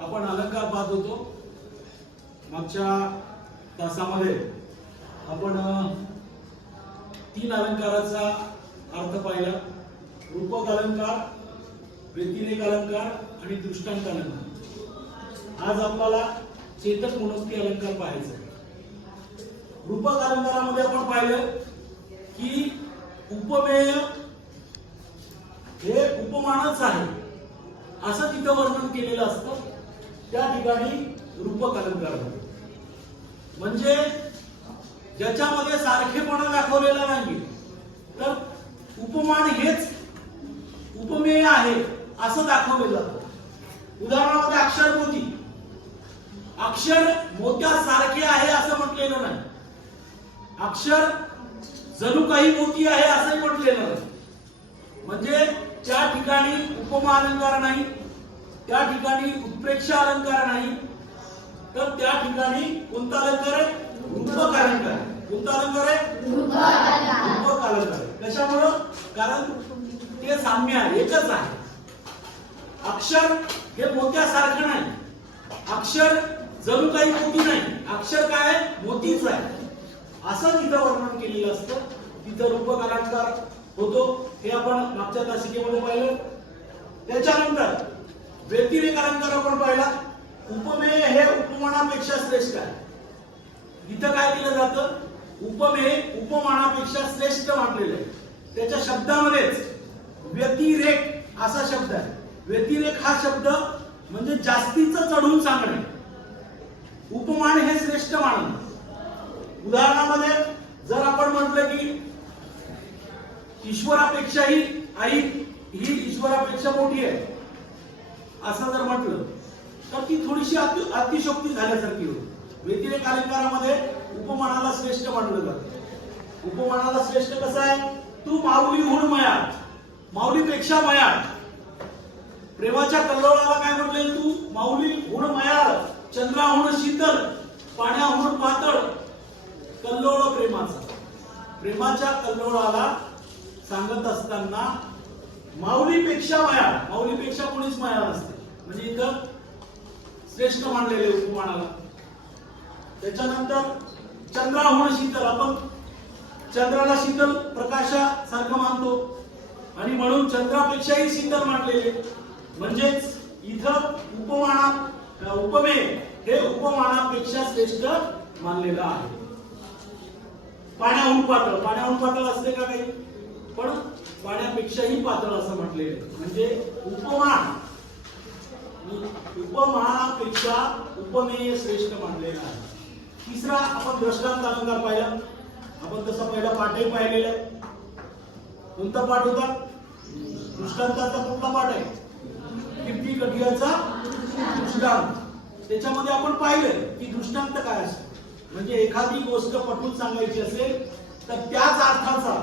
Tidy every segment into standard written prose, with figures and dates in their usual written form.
आपण अलंकार पाहत होतो. मागच्या तासामध्ये आपण 3 अलंकाराचा अर्थ पाहिला. रूपक अलंकार, व्यतिरेक अलंकार आणि दृष्टांत अलंकार. आज आपल्याला चेतक मोनोक्ती अलंकार पाहायचा आहे. रूपक अलंकारामध्ये आपण पाहिलं की उपमेय हे उपमानच आहे असं तिथं वर्णन केलेलं असतं. त्या ठिकाणी रूपक अलंकार म्हणजे ज्याच्यामध्ये सारखेपणा दाखवलेला नाही, तर उपमान हेच उपमेय आहे असं दाखवलं जातं. उदाहरणामध्ये अक्षर मोती, अक्षर मोत्यासारखे आहे असं म्हटलेलं नाही. अक्षर जणू काही मोती आहे असंही म्हटलेलं नाही. म्हणजे त्या ठिकाणी उपमा अलंकार नाही, त्या ठिकाणी उत्प्रेक्षा अलंकार नाही, तर त्या ठिकाणी कोणता अलंकार आहे? रूपक अलंकार. कोणता अलंकार आहे? रूपक अलंकार. कशामुळं? कारण ते साम्य आहे, एकच आहे. अक्षर हे मोत्यासारखं नाही, अक्षर जणू काही मोती नाही, अक्षर काय आहे? मोतीच आहे असं तिथं वर्णन केलेलं असतं. तिथं रूपक अलंकार होतो. हे आपण मागच्या तासिकेमध्ये पाहिलं. त्याच्यानंतर व्यतिरेक अलंकार आपण पाहिला. उपमेय हे उपमानापेक्षा श्रेष्ठ आहे. इथं काय केलं जातं? उपमेय उपमानापेक्षा श्रेष्ठ म्हटलेलं आहे. त्याच्या शब्दामध्येच व्यतिरेक असा शब्द आहे. व्यतिरेक हा शब्द म्हणजे जास्तीचं चढून सांगणे. उपमान हे श्रेष्ठ मानणे. उदाहरणामध्ये जर आपण म्हटलं की ईश्वरापेक्षाही आई ही ईश्वरापेक्षा मोठी आहे असं जर म्हटलं तर ती थोडीशी अतिशयोक्ती झाल्यासारखी होती. व्यतिरेक अलंकारामध्ये उपमानाला श्रेष्ठ मानलं जातं. उपमानाला श्रेष्ठ कसं आहे? तू माऊलीहून मयाळ, माऊलीपेक्षा मयाळ. प्रेमाच्या कल्लोळाला काय म्हटले? तू माऊलीहून मयाळ, चंद्राहून शीतल, पाण्याहून पातळ. कल्लोळ प्रेमाचा. प्रेमाच्या कल्लोळाला सांगत असताना माऊलीपेक्षा मयाळ, माऊलीपेक्षा कोणीच मयाळ नसते. म्हणजे इथं श्रेष्ठ मानलेले उपमानाला. त्याच्यानंतर चंद्राहून शीतल, आपण चंद्राला शीतल प्रकाशासारखं मानतो आणि म्हणून चंद्रापेक्षाही शीतल मानलेले. म्हणजेच इथं उपमेय हे उपमानापेक्षा श्रेष्ठ मानलेलं आहे. पाण्याहून पातळ, पाण्याहून पातळ असते का काही? पण पाण्यापेक्षाही पातळ असं म्हटले. म्हणजे उपमानापेक्षा उपमेय श्रेष्ठ मानलेला आहे. तिसरा आपण दृष्टांत अलंकार पाहिला. आपण तसा पहिला पाठही पाहिलेला आहे. कोणता पाठ होता? दृष्टांताचा कोणता पाठ आहे? कीर्ती कटियाचा दृष्टांत. त्याच्यामध्ये आपण पाहिलं की दृष्टांत काय असतो. म्हणजे एखादी गोष्ट पटवून सांगायची असेल तर त्याच अर्थाचा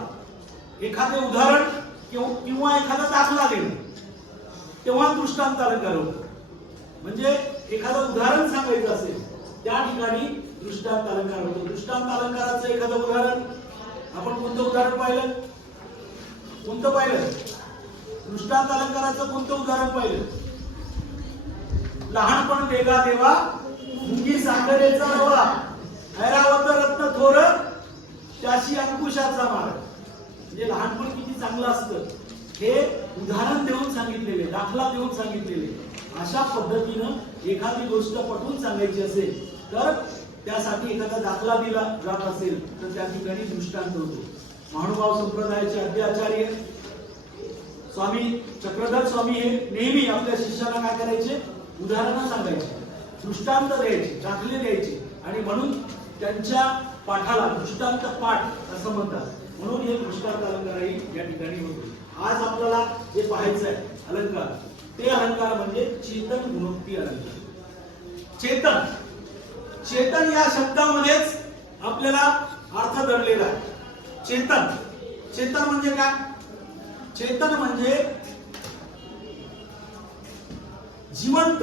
एखादे उदाहरण किंवा एखादा दाखला देणे, तेव्हा दृष्टांत अलंकार होतो. म्हणजे एखादं उदाहरण सांगायचं असेल त्या ठिकाणी दृष्टांत अलंकार होतो. दृष्टांत अलंकाराचं एखादं उदाहरण आपण कोणतं उदाहरण पाहिलं? कोणतं पाहिलं? दृष्टांत अलंकाराचं कोणतं उदाहरण पाहिलं? लहानपण देगा देवा, मुंगी साखरेचा रवा, ऐरावत रत्न थोर, त्याशी अंकुशाचा मार. म्हणजे लहानपण किती चांगलं असतं हे उदाहरण देऊन सांगितलेले, दाखला देऊन सांगितलेले. अशा पद्धतीनं एखादी गोष्ट पटवून सांगायची असेल तर त्यासाठी एखादा दाखला दिला जात असेल तर त्या ठिकाणी दृष्टांत होतो. महानुभाव संप्रदायाचे अध्याचार्य स्वामी चक्रधर स्वामी हे नेहमी आपल्या शिष्याला काय करायचे? उदाहरणं सांगायचे, दृष्टांत द्यायचे, दाखले द्यायचे. आणि म्हणून त्यांच्या पाठाला दृष्टांत पाठ असं म्हणतात. म्हणून हे दृष्टांत अलंकारही या ठिकाणी होते. आज आपल्याला जे पाहायचं आहे अलंकार, ते अलंकार म्हणजे चेतन गुणोक्ती अलंकार. चेतन, चेतन या शब्दामध्येच आपल्याला अर्थ दडलेला आहे. चेतन, चेतन म्हणजे काय? चेतन म्हणजे जिवंत.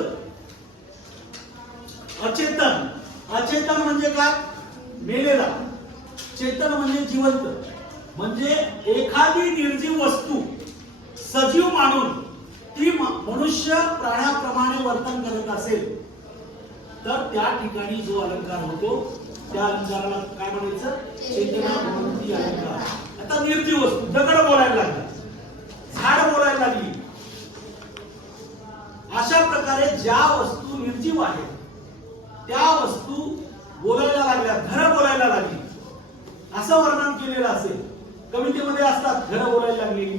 अचेतन, अचेतन म्हणजे काय? मेलेला. चेतन म्हणजे जिवंत. म्हणजे एखादी निर्जीव वस्तू सजीव मानून ती ती मनुष्य प्राण्याप्रमाणे वर्तन करत असेल तर त्या ठिकाणी जो अलंकार होतो त्या अलंकाराला काय म्हणायचं? चेतना गुणवंती अलंकार. आता निर्जीव वस्तू, दगड बोलायला लागली, झाड बोलायला लागली, अशा प्रकारे ज्या वस्तू निर्जीव आहेत त्या वस्तू बोलायला लागल्या, घरं बोलायला लागली असं वर्णन केलेलं असेल. कवितेमध्ये असतात घरं बोलायला लागली,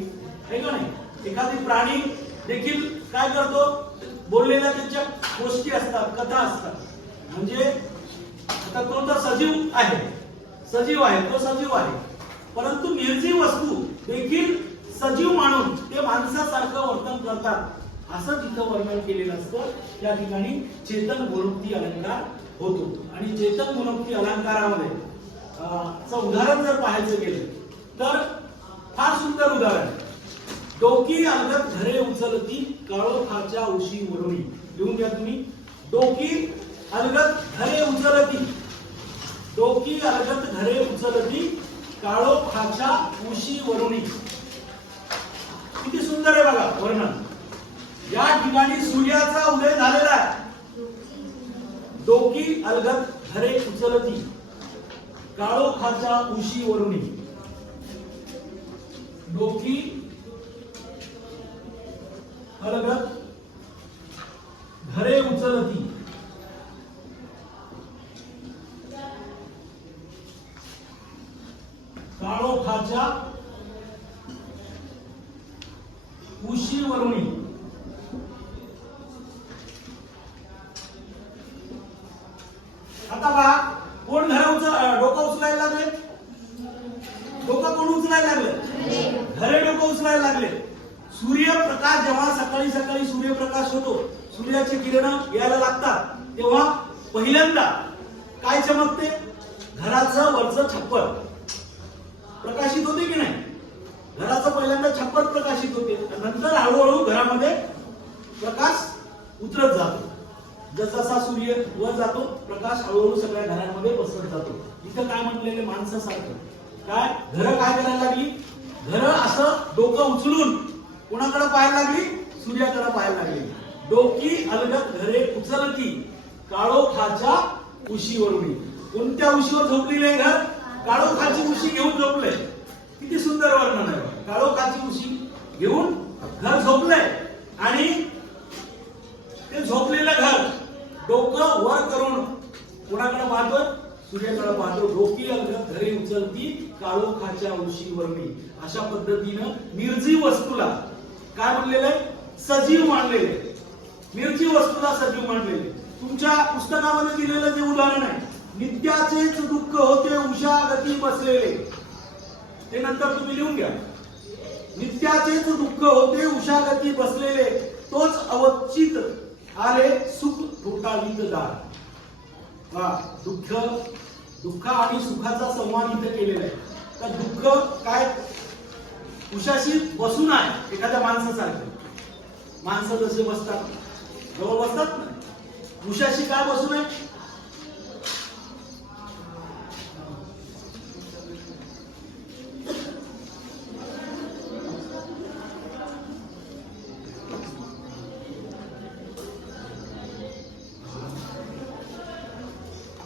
आहे का नाही? एखादी प्राणी देखील काय करतो? बोललेल्या त्याच्या गोष्टी असतात, कथा असतात. म्हणजे आता तो तर सजीव आहे, तो सजीव आहे, परंतु निर्जीव वस्तू देखील सजीव मानून ते माणसासारखं वर्तन करतात असं जिथं वर्णन केलेलं असतं त्या ठिकाणी चेतन गुणोक्ती अलंकार होतो. आणि चेतन गुणोक्ती अलंकारामध्ये उदाहरण जर पाहायचं गेलं तर फार सुंदर उदाहरण. डोकी अलगद घरे उचलती काळोखाच्या उशी वरुणी. लिहून घ्या तुम्ही. डोकी अलगद घरे उचलती, डोकी अलगद घरे उचलती काळोखाच्या उशी वरुणी. किती सुंदर आहे बघा वर्णन. या ठिकाणी सूर्याचा उदय झालेला आहे. डोकी अलगद घरे उचलती काळोखाच्या उशी वरुणी. डोकी अलगद घरे उचलती काळोखाच्या उशी वरुणी. आता पहा, कोण डोकं उचलायला लागले? डोकं कोण उचलायला लागले? घरे डोकं उचलायला लागले. सूर्यप्रकाश जेव्हा सकाळी सकाळी सूर्यप्रकाश होतो, सूर्याची किरण यायला लागतात, तेव्हा पहिल्यांदा काय चमकते? घराचं वरचं छप्पर प्रकाशित होते की नाही? घराचं पहिल्यांदा छप्पर प्रकाशित होते, नंतर हळूहळू घरामध्ये प्रकाश उतरत जातो. जसा सूर्य वर जातो प्रकाश हळूहळू सगळ्या घरांमध्ये पसरत जातो. इथं काय म्हटलेले? माणसासारखं काय घरं काय करायला लागली? घरं असं डोकं उचलून कोणाकडे पाहायला लागली? सूर्याकडे पाहायला लागली. डोकी अलगद घरे उचलती काळोखाच्या उशीवरुणी. कोणत्या उशीवर झोपलेले आहे घर? काळोखाची उशी घेऊन झोपले. किती सुंदर वर्णन आहे. काळोखाची उशी घेऊन घर झोपलंय आणि ते झोपलेलं घर डोकं वर करून कोणाकडे पाहतो? सूर्याकडे पाहतो. डोकी अलगद घरे उचलती काळोखाच्या उशीवरुणी. अशा पद्धतीनं निर्जीव वस्तूला काय म्हणलेलं आहे? सजीव मानलेले. निर्जीव वस्तूला सजीव मानलेले. तुमच्या पुस्तकामध्ये दिलेलं जे उदाहरण आहे, नित्याचेच दुःख होते उषागती बसलेले, ते नंतर तुम्ही लिहून घ्या. नित्याचेच दुःख होते उषागती बसलेले, तोच अवचित आले सुख फुटावीत दार. दुःख आणि सुखाचा संवाद इथे केलेला आहे. तर दुःख काय? उशाशी बसून आहे एखाद्या माणसासारखं. माणसं जसे बसतात, जवळ बसतात ना, उशाशी काय बसून आहे?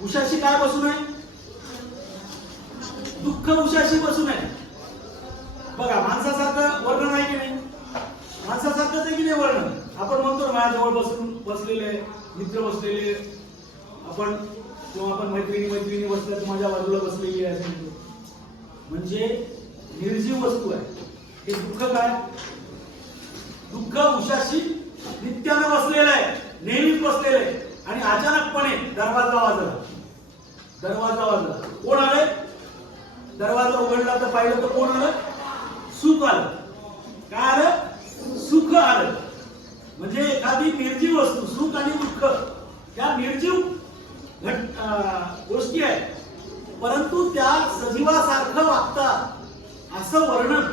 उशाशी काय बसून आहे? दुःख उशाशी बसून आहे. बघा माणसासारखं वर्णन आहे की नाही? माणसासारखंच आहे की नाही वर्णन? आपण म्हणतो माझ्याजवळ बसलेले मित्र बसलेले, आपण किंवा आपण मैत्रिणी बसल्या तर माझ्या बाजूला बसलेली आहे. म्हणजे निर्जीव वस्तू आहे. हे दुःख काय? दुःख उशाशी नित्यानं बसलेलं आहे, नेहमीच बसलेलं आहे. आणि अचानकपणे दरवाजा वाजला. कोण आले? दरवाजा उघडला तर पाहिलं तर कोण आलं? सुख आलं. काय आलं? सुख आलं. म्हणजे एखादी निर्जीव वस्तू, सुख आणि दुःख त्या निर्जीव गोष्टी आहेत, परंतु त्या सजीवासारखं वागतात असं वर्णन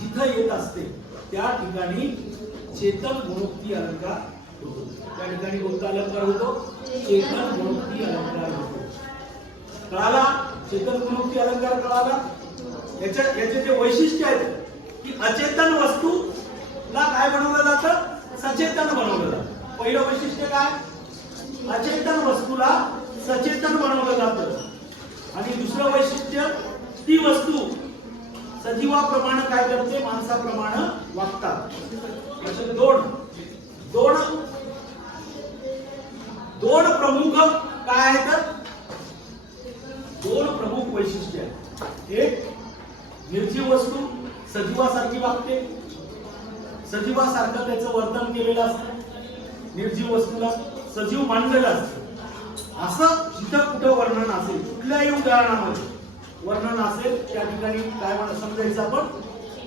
जिथं येत असते त्या ठिकाणी चेतन गुणोक्ती अलंकार होतो. त्या ठिकाणी कोणता अलंकार होतो? चेतन गुणोक्ती अलंकार होतो. कळाला? चेतन गुणोक्ती अलंकार कळाला? याचे जे वैशिष्ट्य आहेत की अचेतन वस्तू ला काय बनवलं जातं? सचेतन बनवलं जातं. पहिलं वैशिष्ट्य काय? अचेतन वस्तूला सचेतन बनवलं जातं. आणि दुसरं वैशिष्ट्य, ती वस्तू सजीवाप्रमाणे काय करते? माणसाप्रमाणे वागतात. असे दोन प्रमुख काय आहेत? दोन प्रमुख वैशिष्ट्य आहेत. एक, निर्जीव वस्तू सजीवासारखी वागते, सजीवासारखं त्याचं वर्तन केलेलं असतं. निर्जीव वस्तूला सजीव मानलेलं असतं. असं जिथं कुठं वर्णन असेल, कुठल्याही उदाहरणामध्ये वर्णन असेल, त्या ठिकाणी काय समजायचं आपण?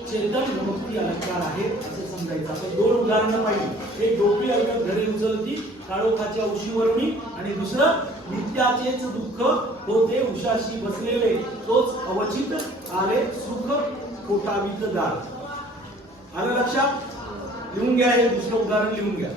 चेतन विमुक्ती अलंकार आहे असं समजायचं. आपण दोन उदाहरणं पाहिली. एक, डोकी अलगद घरी उचलती काळोखाच्या उशीवरणी, आणि दुसरं, नित्याचेच दुःख होते उशाशी बसलेले, तोच अवचित आले सुख पोटावीत दार. आलं लक्षात? लिहून घ्या, हे दुसरं उदाहरण लिहून घ्या.